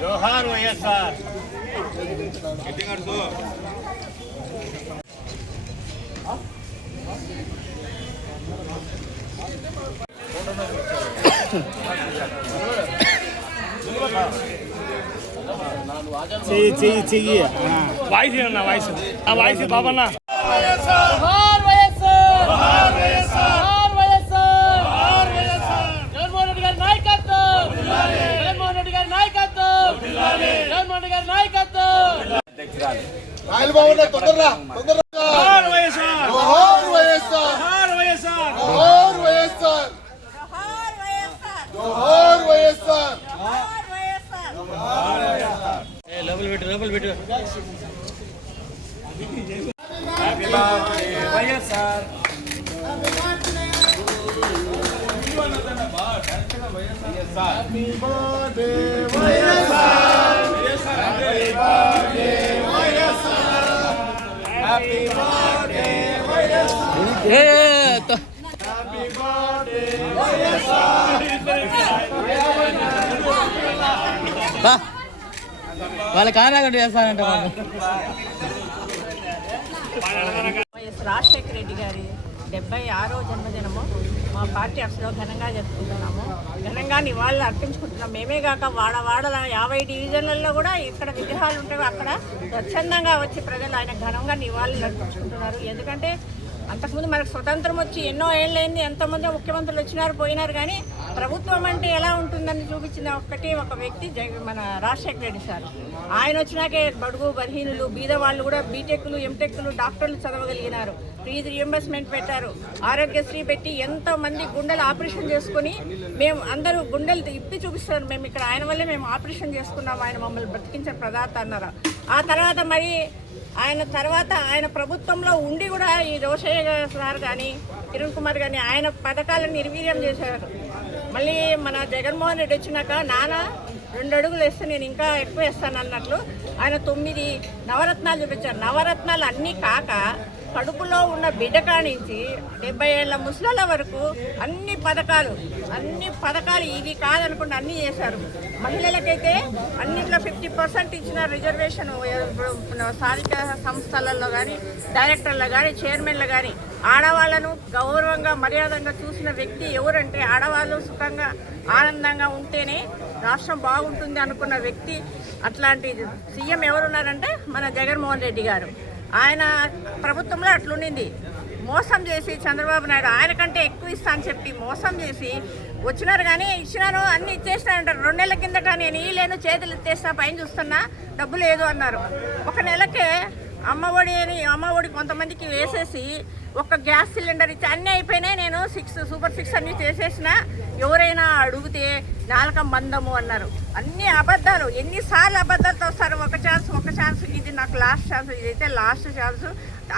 జోహార్ వైఎస్ఆర్. చెయ్యి చెయ్యి చెయ్యి. వాయిస్ ఏమన్నా వాయిస్? ఆ వాయిస్ బాబన్న జోహార్ వైఎస్ఆర్ జోహార్ వైఎస్ఆర్ జగన్మోహన్ రెడ్డి గారి నాయకత్వం జగన్మోహన్ రెడ్డి గారి నాయకత్వం జగన్మోహన్ రెడ్డి గారి నాయకత్వం జోహార్ వైఎస్ఆర్. జోహార్ వైఎస్ఆర్. జోహార్ వైఎస్ఆర్. జోహార్ వైఎస్ఆర్. జోహార్ వైఎస్ఆర్. వైఎస్ఆర్. వైఎస్ఆర్. లోపల పెట్టు లోపల పెట్టు. వైఎస్ఆర్. వాళ్ళ కారాగంట చేస్తానంట వాళ్ళు చేస్తానంట రాజశేఖర రెడ్డి గారి డెబ్బై ఆరో జన్మదినము మా పార్టీ అసలు ఘనంగా జరుపుకుంటున్నాము. ఘనంగా నివాళులు అర్పించుకుంటున్నాం. మేమే కాక వాడ వాడల యాభై డివిజన్లలో కూడా ఇక్కడ విగ్రహాలు ఉంటాయి. అక్కడ స్వచ్ఛందంగా వచ్చి ప్రజలు ఆయన ఘనంగా నివాళులు అర్పించుకుంటున్నారు. ఎందుకంటే అంతకుముందు మనకు స్వతంత్రం వచ్చి ఎన్నో ఏళ్ళైంది. ఎంతమంది ముఖ్యమంత్రులు వచ్చినారు పోయినారు కానీ ప్రభుత్వం అంటే ఎలా ఉంటుందని చూపించిన ఒక్కటి ఒక వ్యక్తి మన రాజశేఖర రెడ్డి సార్. ఆయన వచ్చినాకే బడుగు బలహీనులు బీద వాళ్ళు కూడా బీటెక్లు ఎంటెక్లు డాక్టర్లు చదవగలిగినారు. ఫీజు రియంబర్స్మెంట్ పెట్టారు. ఆరోగ్యశ్రీ పెట్టి ఎంతో మంది గుండెలు ఆపరేషన్ చేసుకుని మేము అందరూ గుండెలు ఇప్పి చూపిస్తారు మేము ఇక్కడ ఆయన వల్లే మేము ఆపరేషన్ చేసుకున్నాం ఆయన మమ్మల్ని బ్రతికించిన ప్రదాత అన్నారు. ఆ తర్వాత మరి ఆయన తర్వాత ఆయన ప్రభుత్వంలో ఉండి కూడా ఈ రోషయ్య సార్ కానీ కిరణ్ కుమార్ కానీ ఆయన పథకాలను నిర్వీర్యం చేశారు. మళ్ళీ మన జగన్మోహన్ రెడ్డి వచ్చినాక నాన్న రెండు అడుగులు వేస్తే నేను ఇంకా ఎక్కువ వేస్తాను అన్నట్లు ఆయన తొమ్మిది నవరత్నాలు చూపించారు. నవరత్నాలు అన్నీ కాక కడుపులో ఉన్న బిడ్డ కానించి డెబ్బై ఏళ్ళ ముసలాల వరకు అన్ని పథకాలు అన్ని పథకాలు ఇది కాదనుకుంటే అన్నీ చేశారు. మహిళలకైతే అన్నిట్లో ఫిఫ్టీ పర్సెంట్ ఇచ్చిన రిజర్వేషన్ స్థానిక సంస్థలలో కానీ డైరెక్టర్లు కానీ చైర్మన్లు కానీ ఆడవాళ్ళను గౌరవంగా మర్యాదంగా చూసిన వ్యక్తి ఎవరంటే ఆడవాళ్ళు సుఖంగా ఆనందంగా ఉంటేనే రాష్ట్రం బాగుంటుంది అనుకున్న వ్యక్తి అట్లాంటి సీఎం ఎవరున్నారంటే మన జగన్మోహన్ రెడ్డి గారు. ఆయన ప్రభుత్వంలో అట్లుండింది. మోసం చేసి చంద్రబాబు నాయుడు ఆయన కంటే ఎక్కువ ఇస్తా అని చెప్పి మోసం చేసి వచ్చినారు కానీ ఇచ్చినారు అన్ని ఇచ్చేసినారంటారు. రెండు నెలల కిందట నేను ఈ లేను చేతులు ఎత్తేస్తా పైన చూస్తున్నా డబ్బు లేదు అన్నారు. ఒక నెలకే అమ్మఒడి అని అమ్మఒడి కొంతమందికి వేసేసి ఒక గ్యాస్ సిలిండర్ ఇచ్చి అన్నీ అయిపోయినాయి. నేను సిక్స్ సూపర్ సిక్స్ అన్నీ చేసేసిన. ఎవరైనా అడిగితే నాలుక మందము అన్నారు. అన్ని అబద్ధాలు ఎన్నిసార్లు అబద్ధాలతో వస్తారు? ఒక ఛాన్స్ ఒక ఛాన్స్ ఇది నాకు లాస్ట్ ఛాన్స్ ఇదైతే లాస్ట్ ఛాన్స్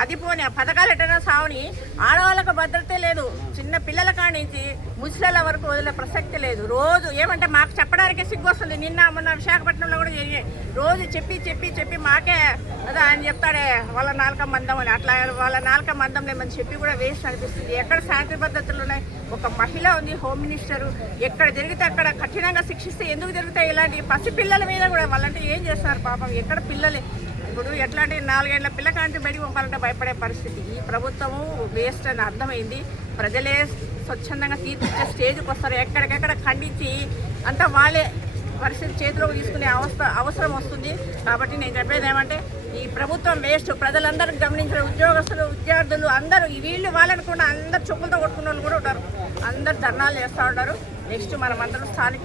అది పోనీ ఆ పథకాలు ఎట్టైనా సావని ఆడవాళ్ళకు భద్రతే లేదు. చిన్న పిల్లల కానించి ముసలిల వరకు వదిలే ప్రసక్తి లేదు. రోజు ఏమంటే మాకు చెప్పడానికే సిగ్గు వస్తుంది నిన్న మొన్న విశాఖపట్నంలో కూడా జరిగాయి రోజు చెప్పి చెప్పి చెప్పి మాకే అదే ఆయన చెప్తాడే వాళ్ళ నాలుక మందం అని. అట్లా వాళ్ళ నాలుక మందం లేమని చెప్పి కూడా వేస్ట్ అనిపిస్తుంది. ఎక్కడ శాంతి పద్ధతులు ఉన్నాయి? ఒక మహిళ ఉంది హోమ్ మినిస్టర్. ఎక్కడ జరిగితే అక్కడ కఠినంగా శిక్షిస్తే ఎందుకు జరుగుతాయి? ఇలాంటి పసి పిల్లల మీద కూడా వాళ్ళంటే ఏం చేస్తారు పాపం? ఎక్కడ పిల్లలే? ఇప్పుడు ఎట్లాంటి నాలుగేళ్ళ పిల్లకాంటి బయటికి పంపాలంటే భయపడే పరిస్థితి. ఈ ప్రభుత్వము వేస్ట్ అని అర్థమైంది. ప్రజలే స్వచ్ఛందంగా తీర్చిచ్చే స్టేజ్కి వస్తారు. ఎక్కడికెక్కడ ఖండించి అంతా వాళ్ళే పరిస్థితి చేతిలోకి తీసుకునే అవస్థ అవసరం వస్తుంది. కాబట్టి నేను చెప్పేది ఏమంటే ఈ ప్రభుత్వం వేస్ట్. ప్రజలందరూ గమనించిన ఉద్యోగస్తులు విద్యార్థులు అందరూ వీళ్ళు వీళ్ళు వాళ్ళనుకున్న అందరు చెప్పులతో కొట్టుకున్న వాళ్ళు కూడా ఉంటారు. అందరు ధర్నాలు చేస్తూ ఉంటారు. నెక్స్ట్ మనమందరం స్థానిక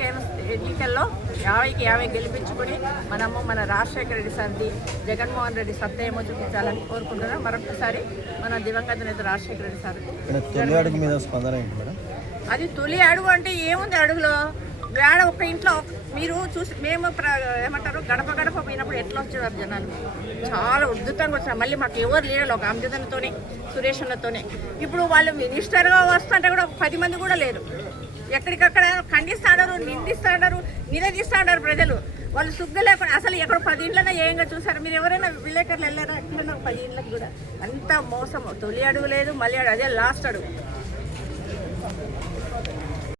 ఎన్నికల్లో యాభైకి యాభై గెలిపించుకొని మనము మన రాజశేఖర రెడ్డి సార్ది జగన్మోహన్ రెడ్డి సత్తా ఏమో చూపించాలని కోరుకుంటున్నాం. మరొకసారి మన దివంగత నేత రాజశేఖర రెడ్డి సార్. అది తొలి అడుగు అంటే ఏముంది అడుగులో? వేడ ఒక ఇంట్లో మీరు చూసి మేము ప్ర- ఏమంటారు గడప గడప పోయినప్పుడు ఎట్లా వచ్చేవారు జనాలు? చాలా ఉద్ధృతంగా వచ్చారు. మళ్ళీ మాకు ఎవరు లేరు ఒక అంజదనతోనే సురేషన్లతోనే ఇప్పుడు వాళ్ళు మినిస్టర్గా వస్తుంటే కూడా పది మంది కూడా లేరు. ఎక్కడికక్కడ ఖండిస్తాడారు నిందిస్తాడారు నిలదీస్తాడారు ప్రజలు. వాళ్ళు సుగ్గు లేకుండా అసలు ఎక్కడ పది ఇండ్లైనా ఏంగా చూసారు? మీరు ఎవరైనా విలేకరులు వెళ్ళారా? ఎక్కడైనా పది ఇండ్లకు కూడా? అంత మోసం తొలి అడుగు లేదు మళ్ళీ అడుగు అదే లాస్ట్ అడుగు.